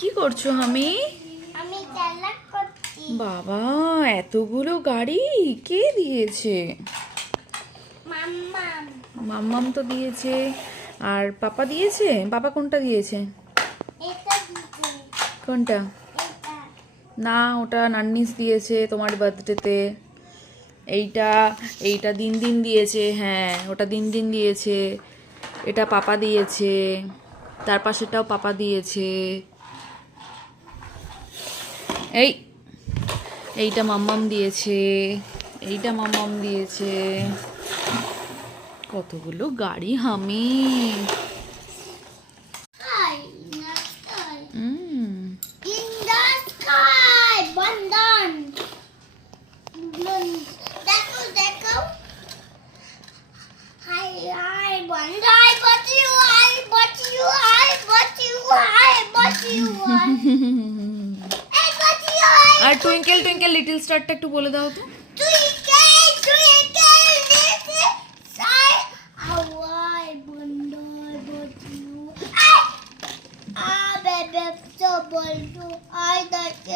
কি করছো আমি? আমি খেলা করছি। বাবা, এতগুলো গাড়ি কে দিয়েছে? মাম্মা। মাম্মাম তো দিয়েছে। আর পাপা দিয়েছে? পাপা কোনটা দিয়েছে? এটা দিতে। কোনটা? এটা। না, ওটা নান্নিস দিয়েছে তোমার বার্থডেতে। এইটা এইটা দিন দিন দিয়েছে। হ্যাঁ, ওটা দিন দিন দিয়েছে। এটা পাপা দিয়েছে। তার পাশেটাও পাপা দিয়েছে। এই এইটা মাম্মাম দিয়েছে। এইটা মাম্মাম দিয়েছে। কতগুলো গাড়ি হামি। Sky, not sky. Hmm. In the sky, বন্ধন। দেখো দেখো। হাই হাই বন্ধ, হাই বসি হাই বসি হাই বসি হাই বসি হাই। এই বসি হাই। আর টুইঙ্কেল টুইঙ্কেল লিটল স্টারটা একটু বলে দাও তো। টুইঙ্কেল লিটল স্টার হাওয়াই বন্ধ বসি। আ বেবে তো বলতো আই দেখে